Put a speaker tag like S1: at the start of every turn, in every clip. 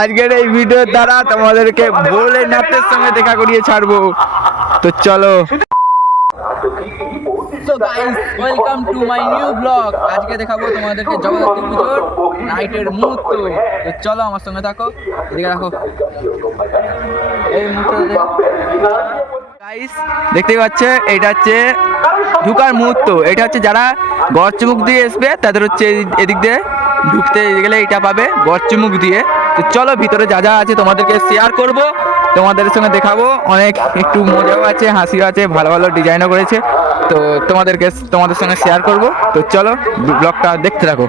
S1: আজকের এই ভিডিওর দ্বারা তোমাদেরকে ভোলেনাথের সঙ্গে দেখা করিয়ে ছাড়বো। তো চলো।
S2: So guys welcome to my new blog আজকে দেখাবো তোমাদেরকে জগদ্ধাত্রী পুজোর নাইটের মুহূর্ত। তো চলো আমার সঙ্গে থাকো। এদিকে রাখো এই মুহূর্তটা
S1: গাইস দেখতেই পাচ্ছে এটা হচ্ছে ঢুকার মুহূর্ত। এটা হচ্ছে যারা গড়চুমুক দিয়ে আসবে, তাদের হচ্ছে এদিক দিয়ে ঢুকতে গেলে এটা পাবে গড়চুমুক দিয়ে। তো চলো, ভিতরে যা যা আছে তোমাদেরকে শেয়ার করব। তোমাদের সঙ্গে দেখাবো। অনেক একটু মজাও আছে, হাসিও আছে, ভালো ভালো ডিজাইনও করেছে। তো তোমাদেরকে, তোমাদের সঙ্গে শেয়ার করব। তো চলো ব্লগটা দেখতে থাকো।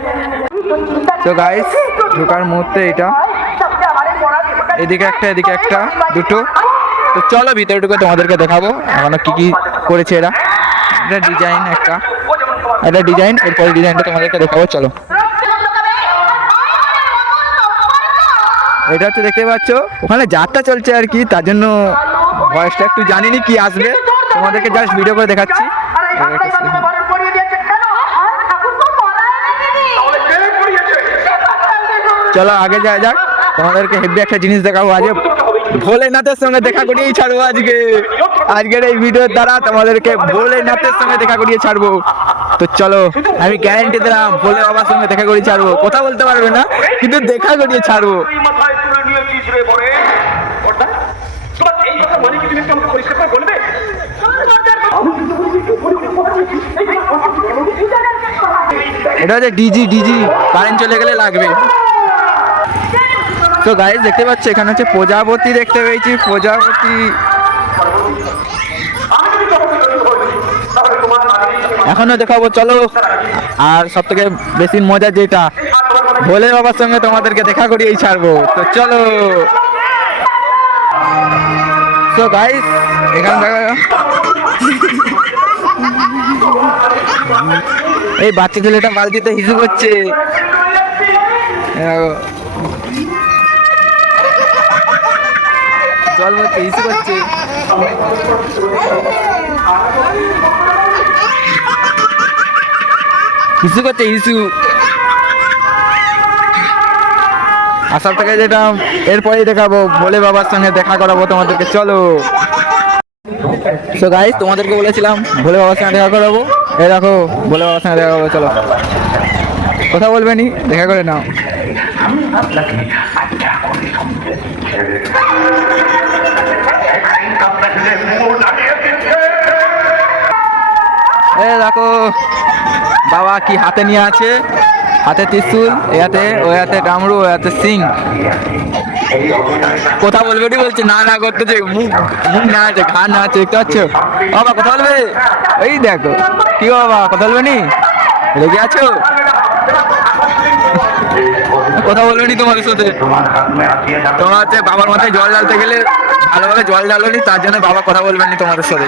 S1: তো গাইস ঢোকার মুহূর্তে এটা। এদিকে একটা এদিকে একটা, দুটো। তো চলো, ভিতরে ঢুকে তোমাদেরকে দেখাবো, এখনও কি কি করেছে এরা। এটা ডিজাইন একটা। এটা ডিজাইন এরপরে ডিজাইনটা তোমাদেরকে দেখাবো, চলো। এটা হচ্ছে, দেখতে পাচ্ছ, ওখানে যাত্রা চলছে আর কি, তার জন্য ভয়েসটা একটু জানিনি কি আসবে। তোমাদেরকে জাস্ট ভিডিও করে দেখাচ্ছি। চলো, আগে যাওয়া যাক। তোমাদেরকে হেভি একটা জিনিস দেখাবো আজ ভোলেনাথের সঙ্গে দেখা করিয়েই ছাড়বো আজকে। আজকের এই ভিডিওর দ্বারা তোমাদেরকে ভোলেনাথের সঙ্গে দেখা করিয়ে ছাড়বো। তো চলো আমি গ্যারান্টি দিলাম ভোলে বাবার সঙ্গে দেখা করিয়ে ছাড়বো। কথা বলতে পারবে না কিন্তু দেখা করিয়ে ছাড়বো।
S3: মানে
S1: এটা হচ্ছে ডিজি ডিজি কারেন্ট চলে গেলে লাগবে। তো গাইজ দেখতে পাচ্ছ এখানে হচ্ছে প্রজাপতি দেখতে পেয়েছি। প্রজাপতি এখনও দেখাবো, চলো। আর সব থেকে বেশি মজা যেটা ভোলে বাবার সঙ্গে তোমাদেরকে দেখা করিয়েই ছাড়বো। তো চলো। গাইস এই বাচ্চা ছেলেটা বালতিতে হিসু করছে। জল ভর্তি হিসু করছে। হিসু করছে হিসু আর সব থেকে যেটা এরপরেই দেখাবো। ভোলে বাবার সঙ্গে দেখা করাবো তোমাদেরকে। চলো। তো গাইস তোমাদেরকে বলেছিলাম, ভোলে বাবার সঙ্গে দেখা করাবো। এ দেখো, ভোলে বাবার সঙ্গে দেখা করব। চলো। কথা বলবে নি, দেখা করে নাও। বাবা কি হাতে নিয়ে আছে? হাতে ত্রিশুল, এ হাতে ওই হাতে ডামরু ওই হাতে সিং। কথা বলবে ওটি বলছে, না না করতেছে, মুখ মুখ না আছে, ঘা না আছে, দেখতে পাচ্ছ? বাবা, কথা বলবে? এই দেখো, কি বাবা, কথা বলবে নি? রেগে আছো? কথা বলবে নি তোমার সাথে? তোমার হচ্ছে বাবার মাথায় জল ঢালতে গেলে ভালোভাবে জল ঢালোনি তার জন্য বাবা কথা বলবেন নি তোমাদের সাথে।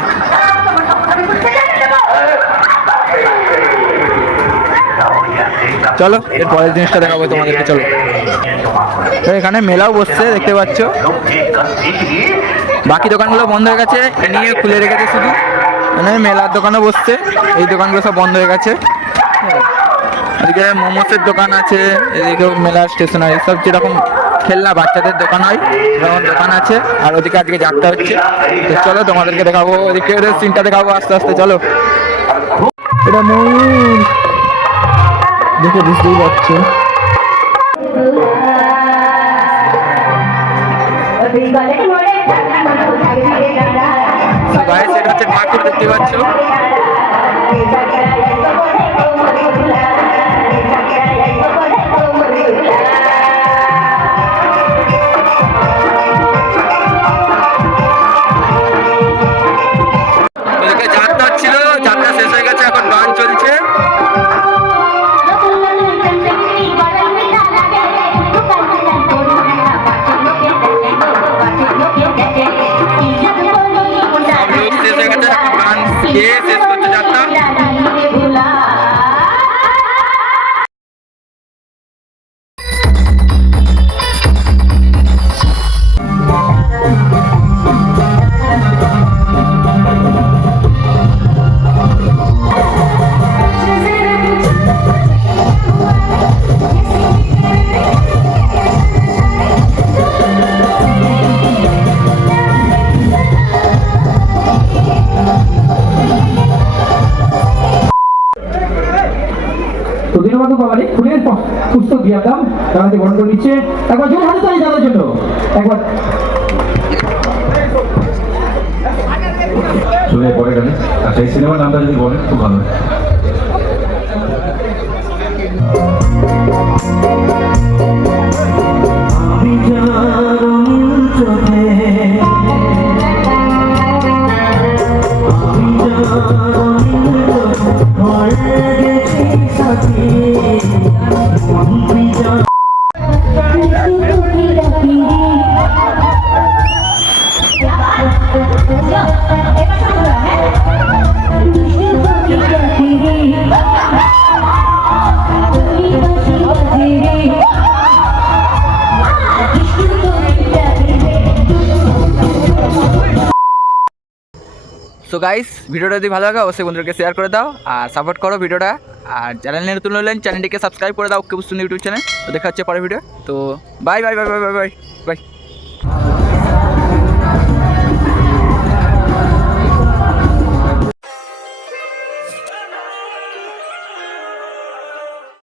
S1: চলো, এর পরের জিনিসটা দেখাবো তোমাদেরকে, চলো। এখানে মেলাও বসছে, দেখতে পাচ্ছ। বাকি দোকানগুলো বন্ধ হয়ে গেছে নিয়ে খুলে রেখেছে শুধু। মানে মেলার দোকানও বসছে, এই দোকানগুলো সব বন্ধ হয়ে গেছে। এদিকে মোমোসের দোকান আছে এদিকে মেলা স্টেশনারি, সব যেরকম খেলনা বাচ্চাদের দোকান হয়, সেরকম দোকান আছে। আর ওদিকে আজকে যাত্রা হচ্ছে। তো চলো, তোমাদেরকে দেখাবো ওদিকে সিনটা দেখাবো আস্তে আস্তে, চলো। এটা ময়ূর। দেখে বুঝতেই পারছ। গায়ে সেটা হচ্ছে ঠাকুর দেখতে পাচ্ছ। সব লোক
S4: দীনবন্ধু খুনের পুস্তক দিয়ে দাম তারাতে গ্রহণ করে নিচ্ছে। একবার জোর হাতে তাই তাদের জন্য। একবার।
S5: চলে পরে গেলে। আচ্ছা এই সিনেমার নামটা যদি বলেন, খুব ভালো
S1: সো গাইস ভিডিওটা যদি ভালো লাগে, অবশ্যই বন্ধুদেরকে শেয়ার করে দাও আর সাপোর্ট করো ভিডিওটা। আর চ্যানেল নতুন হলেন চ্যানেলটিকে সাবস্ক্রাইব করে দাও বুঝতে ইউটিউব চ্যানেল তো দেখা হচ্ছে পরের ভিডিও তো bye bye bye bye bye bye bye